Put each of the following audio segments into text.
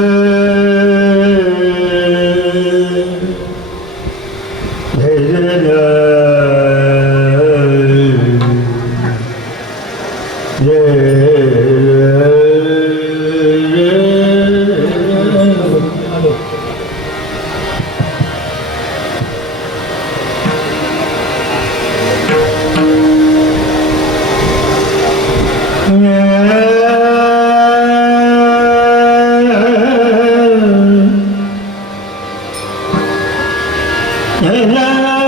Uh... तया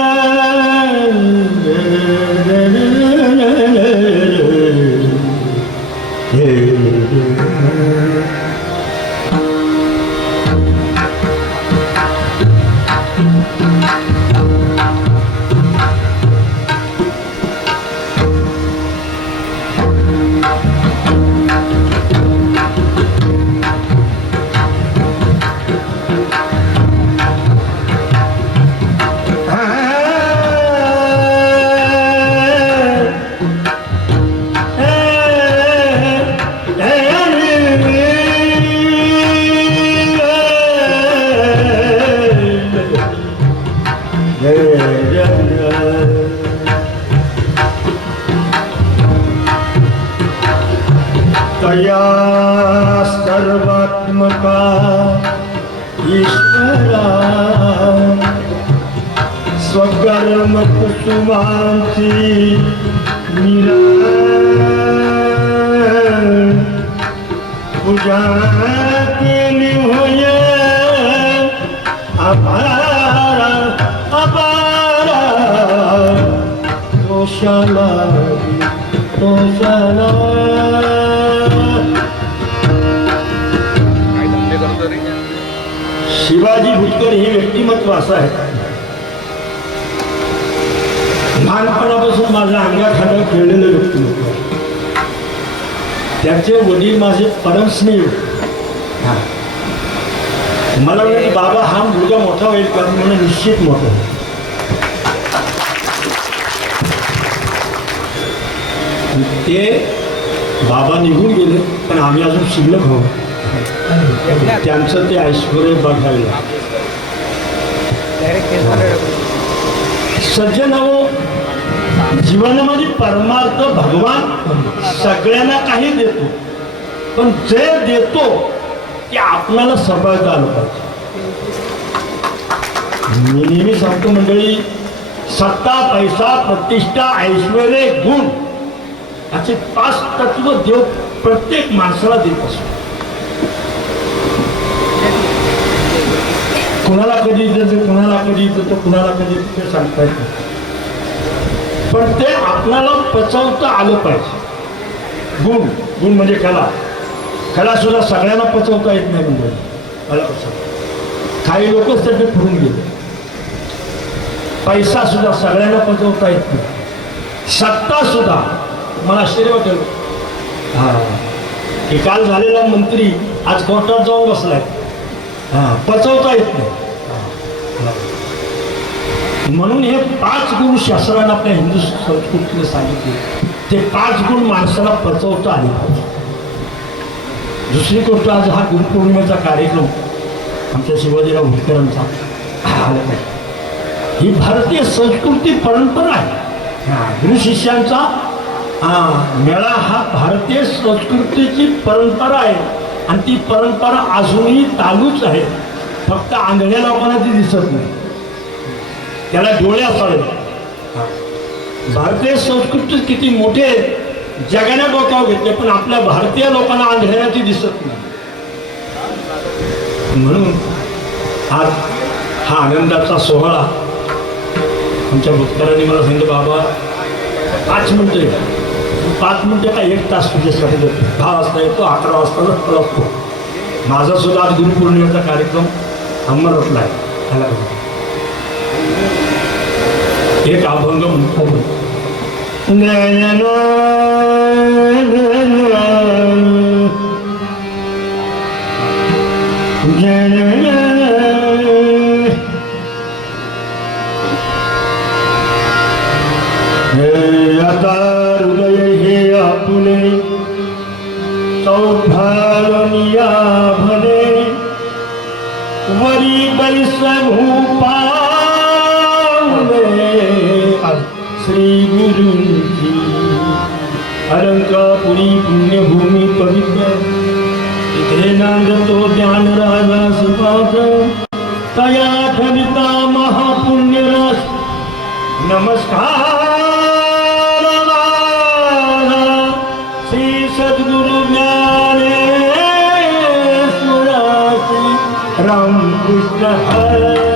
शिवाजी भुतकर हे व्यक्तिमत्व असं आहे. माझ्या अंगाखांदा खेळलेलं व्यक्तिमत्व. त्याचे वडील माझे परमस्नेह हा. मला वाटतं बाबा हा मुलगा मोठा होईल का म्हणून निश्चित मोठा होईल. ते बाबा निघून गेले पण आम्ही अजून शिल्लक आहोत त्यांचं ते ऐश्वर बघायला सज्जन हो जीवनामध्ये परमार्थ भगवान सगळ्यांना काही देतो. पण जे देतो ते आपल्याला सांभाळता आलं पाहिजे. मी नेहमी सांगतो मंडळी सत्ता पैसा प्रतिष्ठा ऐश्वर गुण असे पाच तत्व देव प्रत्येक माणसाला देत असतो. कुणाला कधी देतो कुणाला कधी देतो कुणाला कधी ते सांगता येत नाही. पण ते आपल्याला पचवता आलं पाहिजे. गुण गुण म्हणजे कला. कला सुद्धा सगळ्यांना पचवता येत नाही म्हणजे. कला काही लोकच त्याचे फुरून गेले. पैसा सुद्धा सगळ्यांना पचवता येत नाही. सत्ता सुद्धा. मला आश्चर्य वाटेल. हा. की काल झालेला मंत्री आज कोर्टात जाऊन बसलाय. हा पचवता येत नाही. म्हणून हे पाच गुण शास्त्रानं आपल्या हिंदू संस्कृतीने सांगितले. ते पाच गुण माणसाला पचवता आले दुसरी गोष्ट आज हा गुरुपौर्णिमेचा कार्यक्रम आमच्या शिवाजीराव होळकरांचा आला पाहिजे ही भारतीय संस्कृती परंपरा आहे. हा, गुरु शिष्यांचा मेळा हा भारतीय संस्कृतीची परंपरा आहे. आणि ती परंपरा अजूनही चालूच आहे. फक्त आंधळ्या लोकांना ती दिसत नाही. त्याला डोळे असावे भारतीय संस्कृती किती मोठी आहे जगाने डोक्यावर घेतले पण आपल्या भारतीय लोकांना आंधळ्यांना ती दिसत नाही. म्हणून आज हा आनंदाचा सोहळा आमच्या भूतकरांनी मला सांगितलं बाबा पाच मिनटं पाच मिनटं का एक तास तुझ्यासाठी देतो. दहा वाजता येतो अकरा वाजता जातो माझा सुद्धा आज गुरुपौर्णिमेचा कार्यक्रम अंमल आहे. एक अभंग म्हणतो हे आता हृदय हे भले वरी पावले श्री गुरुजी अलंकापुरी पुण्यभूमी पवित्र। इथे नांदतो ज्ञान राजा सुपात तया ठरिता महापुण्यरस। नमस्कार श्री सद्गुरु ज्ञानेश्वरा श्री रामकृष्ण हरे।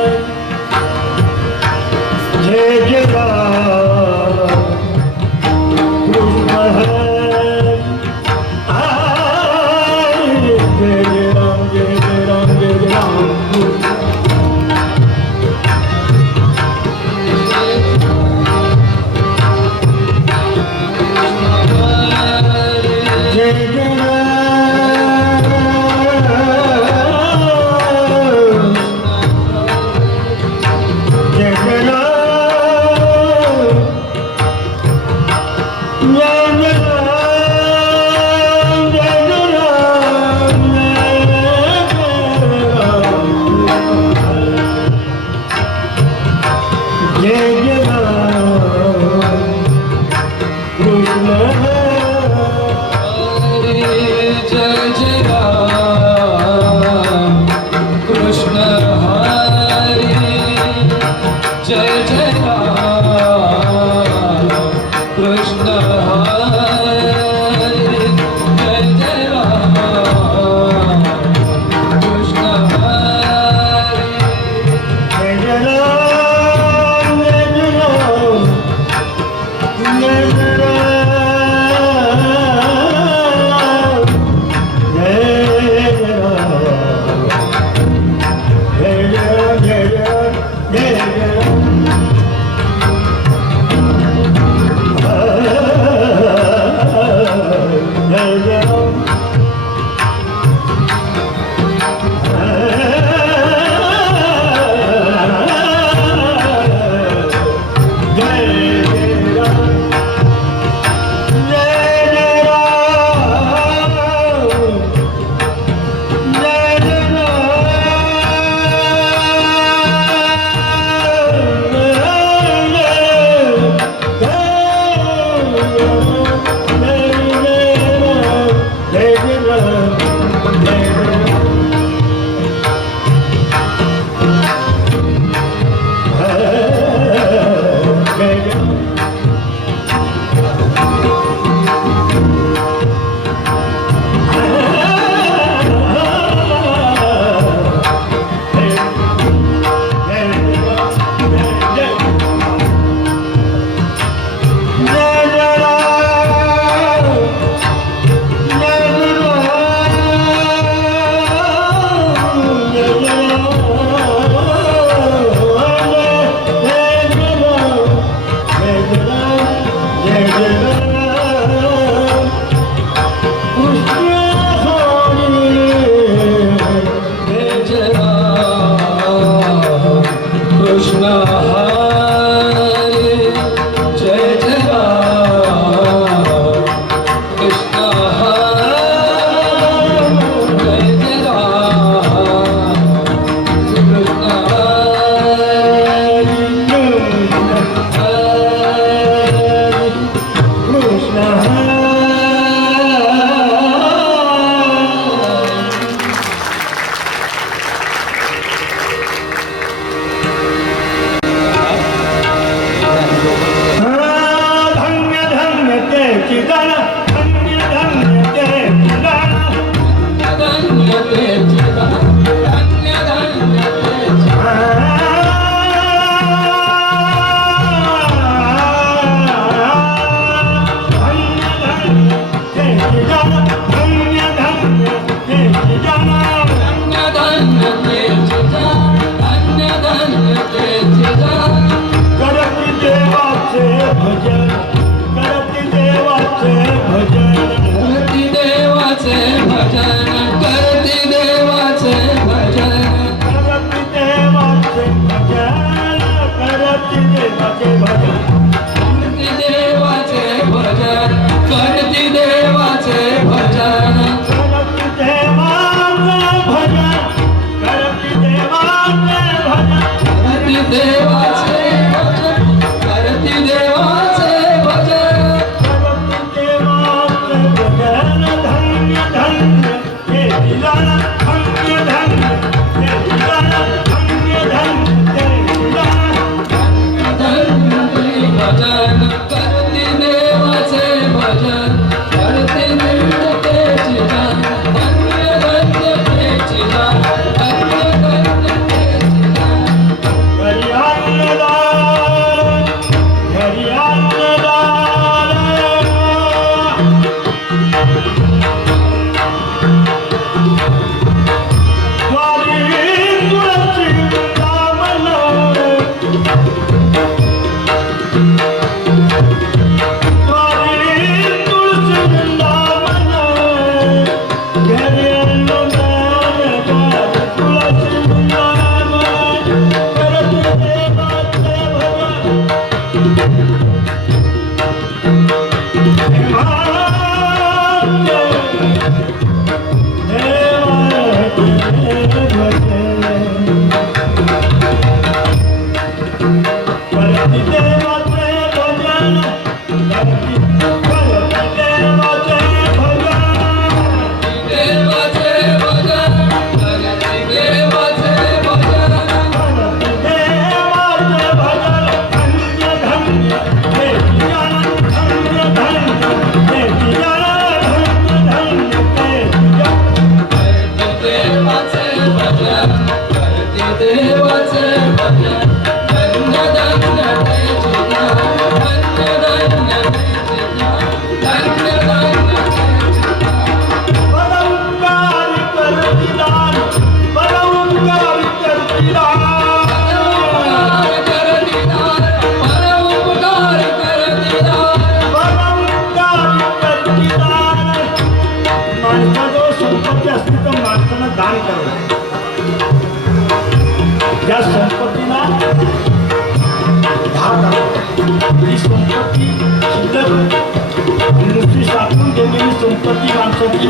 तुम्ही संपत्ती माणसाची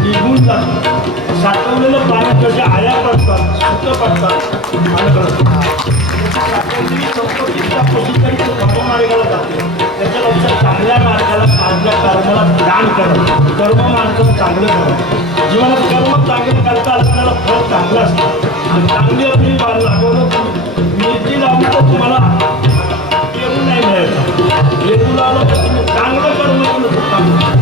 निघून जाते साठवलेलं पाणी कसे आया पडतात सुख पडतात साठवलेली संपत्तीचा पशुकारी धर्म मार्गाला जाते. त्याच्यापेक्षा चांगल्या मार्गाला चांगल्या कर्माला दान करा कर्म मार्ग चांगलं करा जीवनात कर्म चांगलं करता आपल्याला फळ चांगलं असतं. आणि चांगली आपली लागवलं मिरची लावून तर तुम्हाला पेरू नाही मिळायचं पेरू तर तुम्ही चांगलं कर्म